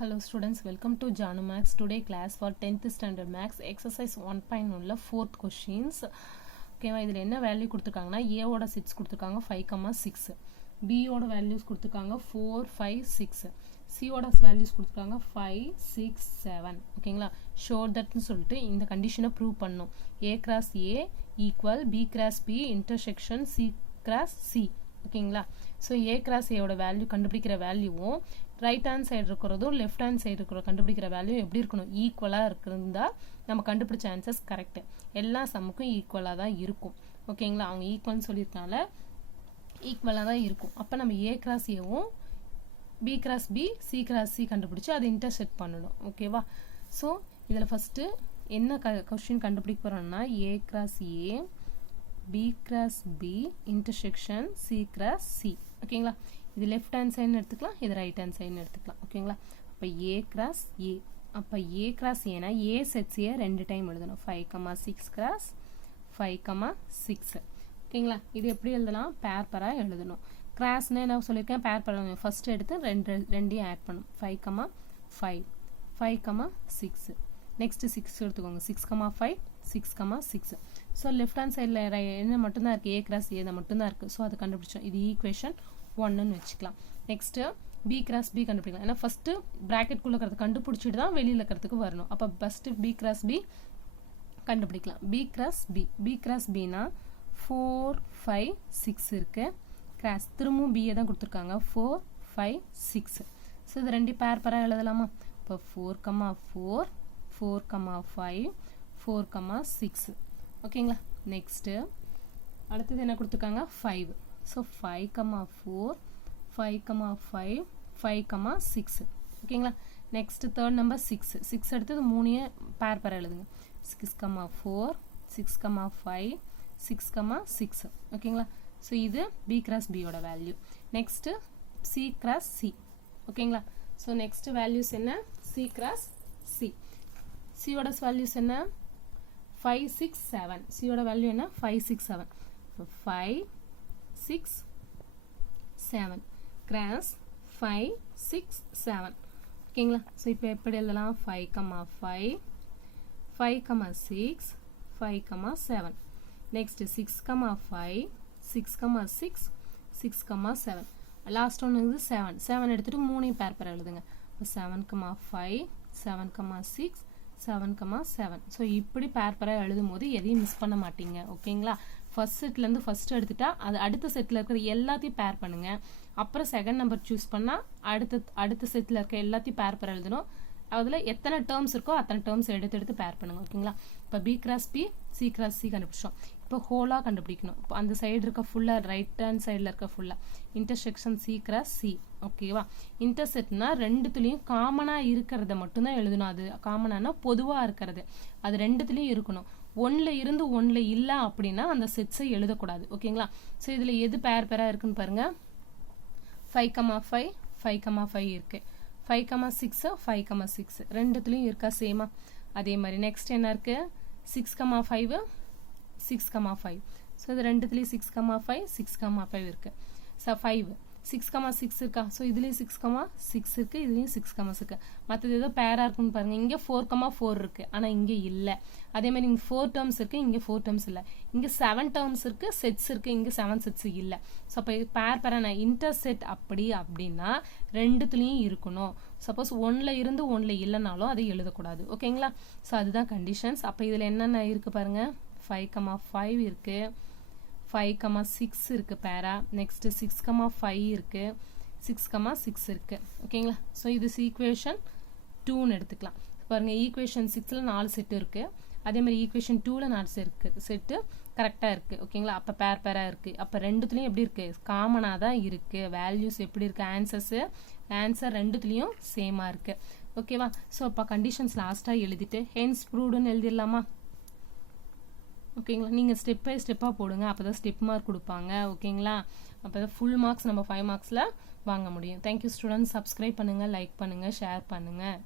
Hello students, welcome to Janu Max. Today class for 10th standard Max exercise 1.1 4th questions. Okay, இதில் என்ன value கொடுத்துருக்காங்கன்னா A ஓட 6 கொடுத்துருக்காங்க 5,6, B ஓட values கொடுத்துருக்காங்க 4, 5, 6, C ஓட வேல்யூஸ் கொடுத்துருக்காங்க 5, 6, 7. ஓகேங்களா, show thatன்னு சொல்லிட்டு இந்த கண்டிஷனை ப்ரூவ் பண்ணும். A cross A equal B cross B intersection C cross C. ஓகேங்களா, ஸோ A cross A ஓட வேல்யூ கண்டுபிடிக்கிற வேல்யூவும் ரைட் ஹேண்ட் சைடு இருக்கிறதும் லெஃப்ட் ஹேண்ட் சைடு இருக்கிற கண்டுபிடிக்கிற வேல்யூ எப்படி இருக்கணும், ஈக்குவலாக இருக்கிறதா நம்ம கண்டுபிடிச்ச ஆன்சர்ஸ் கரெக்டு. எல்லா சம்முக்கும் ஈக்குவலாக தான் இருக்கும். ஓகேங்களா, அவங்க ஈக்குவல்னு சொல்லியிருக்கனால ஈக்குவலாக தான் இருக்கும். அப்போ நம்ம A cross Aவும் B cross B C cross C கண்டுபிடிச்சி அதை இன்டர்செக்ட் பண்ணணும். ஓகேவா, ஸோ இதில் ஃபஸ்ட்டு என்ன கொஸ்டின் கண்டுபிடிக்க போகிறோம்னா A cross A B cross B intersection C cross C. ஓகேங்களா, இது லெஃப்ட் ஹேண்ட் சைடுன்னு எடுத்துக்கலாம், இது ரைட் ஹேண்ட் சைடுன்னு எடுத்துக்கலாம். ஓகேங்களா, அப்போ A cross A, அப்போ A cross Aனா A sets A ரெண்டு டைம் எழுதணும், 5,6 cross 5,6. ஓகேங்களா, இது எப்படி எழுதலாம், பேராக எழுதணும். கிராஸ்ன்னு என்ன சொல்லியிருக்கேன், பேர் ஃபர்ஸ்ட் எடுத்து ரெண்டையும் ஆட் பண்ணும், 5,5 5,6. நெக்ஸ்ட் 6 எடுத்துக்கோங்க, 6,5 6,6. ஸோ லெஃப்ட் ஹேண்ட் சைடில் என்ன மட்டும்தான் இருக்குது, A cross A தான் மட்டும்தான் இருக்குது. ஸோ அதை கண்டுபிடிச்சோம், இது ஈக்குவேஷன் 1ன்னு வச்சுக்கலாம். நெக்ஸ்ட்டு B cross B கண்டுபிடிக்கலாம். ஏன்னா ஃபஸ்ட்டு ப்ராக்கெட்குள்ளே இருக்கிறது கண்டுபிடிச்சிட்டு தான் வெளியில் இருக்கிறதுக்கு வரணும். அப்போ ஃபஸ்ட்டு B cross B கண்டுபிடிக்கலாம். B cross Bனா 4, 5, 6 இருக்குது. கிராஸ் திரும்பவும் Bயை தான் கொடுத்துருக்காங்க, 4, 5, 6. ஸோ இது ரெண்டு பேராக எழுதலாமா. இப்போ 4,4 4,5 4,6. ஓகேங்களா, நெக்ஸ்ட்டு அடுத்தது என்ன கொடுத்துருக்காங்க, 5. ஸோ 5,4 5,5 5,6. ஓகேங்களா, நெக்ஸ்ட் தேர்ட் நம்பர் 6 எடுத்தது 3 பேர் எழுதுங்க, 6,4 6,5 6,6. ஓகேங்களா, ஸோ இது B cross B யோட value. Next C cross C. ஓகேங்களா, ஸோ நெக்ஸ்ட் வேல்யூஸ் என்ன, C cross C. C யோட வேல்யூஸ் என்ன, 5, 6, 7. C யோட வேல்யூ என்ன, 5, 6, 7. 5, 6, 7. கிராஸ் 5, 6, 7. ஓகேங்களா, ஸோ இப்போ எப்படி எழுதலாம், 5,5 5,6 5,7. நெக்ஸ்ட் 6,5 6,6 6,7. லாஸ்ட் ஒன்று வந்து 7 எடுத்துகிட்டு 3 பேர் எழுதுங்க. 7,5 7,6 7,7. ஸோ இப்படி பேராக எழுதும் போது எதையும் மிஸ் பண்ண மாட்டீங்க. ஓகேங்களா, ஃபர்ஸ்ட் செட்லேருந்து ஃபர்ஸ்ட் எடுத்துட்டா அது அடுத்த செட்டில் இருக்கிற எல்லாத்தையும் பேர் பண்ணுங்க. அப்புறம் செகண்ட் நம்பர் சூஸ் பண்ணால் அடுத்த செட்டில் இருக்க எல்லாத்தையும் பேர் எழுதணும். அதில் எத்தனை டேர்ம்ஸ் இருக்கோ அத்தனை டேர்ம்ஸ் எடுத்து பேர் பண்ணுங்க. ஓகேங்களா, இப்போ B cross B C cross C கண்டுபிடிச்சோம். இப்போ ஹோலாக கண்டுபிடிக்கணும். இப்போ அந்த சைடு இருக்க ஃபுல்லாக ரைட் ஹேண்ட் சைடில் இருக்க ஃபுல்லாக இன்டர்செக்ஷன் C cross C. ஓகேவா, இன்டர்செக்ட்னா ரெண்டுத்துலேயும் காமனாக இருக்கிறத மட்டும்தான் எழுதணும். அது காமனானா பொதுவாக இருக்கிறது, அது ரெண்டுத்துலேயும் இருக்கணும். 1ல் இருந்து 1ல் இல்லை அப்படின்னா அந்த செட்ஸை எழுதக்கூடாது. ஓகேங்களா, ஸோ இதில் எது பேராக இருக்குன்னு பாருங்கள், 5,5 5,5 இருக்குது, 5,6 5,6 ரெண்டுத்துலேயும் இருக்கா சேமா. அதே மாதிரி நெக்ஸ்ட் என்ன இருக்குது, 6,5 6,5. ஸோ இது ரெண்டுத்துலேயும் 6,5 6,5 இருக்குது. ஸோ 5 6,6 இருக்கா, ஸோ இதுலேயும் 6,6 இருக்குது, இதுலேயும் 6,6 இருக்குது. மற்றது ஏதோ பேராக இருக்குன்னு பாருங்கள், இங்கே 4,4 இருக்குது, ஆனால் இங்கே இல்லை. அதே மாதிரி இங்கே 4 டேர்ம்ஸ் இருக்குது, இங்கே 4 டேர்ம்ஸ் இல்லை. இங்கே 7 டேர்ம்ஸ் இருக்குது, செட்ஸ் இருக்குது, இங்கே 7 செட்ஸ் இல்லை. ஸோ அப்போ பேரான இன்டர்செட் அப்படின்னா ரெண்டுத்துலேயும் இருக்கணும். சப்போஸ் 1ல் இருந்து 1ல் இல்லைனாலும் அதை எழுதக்கூடாது. ஓகேங்களா, ஸோ அதுதான் கண்டிஷன்ஸ். அப்போ இதில் என்னென்ன இருக்குது பாருங்கள், 5,5 இருக்குது, 5,6 இருக்குது பேரா. நெக்ஸ்ட் 6,5 இருக்குது, 6,6 இருக்குது. ஓகேங்களா, ஸோ இது ஈக்குவேஷன் 2ன்னு எடுத்துக்கலாம். பாருங்கள், ஈக்குவேஷன் 6ல் 4 செட்டு இருக்குது, அதே மாதிரி ஈக்குவேஷன் 2ல் 4 செட்டு கரெக்டாக இருக்குது. ஓகேங்களா, அப்போ பேராக இருக்குது. அப்போ ரெண்டுத்துலேயும் எப்படி இருக்குது, காமனாக தான் இருக்குது. வேல்யூஸ் எப்படி இருக்குது, ஆன்சர் ரெண்டுத்துலேயும் சேமாக இருக்குது. ஓகேவா, ஸோ அப்போ கண்டிஷன்ஸ் லாஸ்ட்டாக எழுதிட்டு ஹென்ஸ் ப்ரூவ்டுன்னு எழுதிடலாமா. ஓகேங்களா, நீங்கள் ஸ்டெப் பை ஸ்டெப்பாக போடுங்க, அப்போ தான் ஸ்டெப் மார்க் கொடுப்பாங்க. ஓகேங்களா, அப்போ தான் ஃபுல் மார்க்ஸ் நம்ம 5 மார்க்ஸில் வாங்க முடியும். தேங்க்யூ ஸ்டூடெண்ட்ஸ், சப்ஸ்கிரைப் பண்ணுங்கள், லைக் பண்ணுங்கள், ஷேர் பண்ணுங்கள்.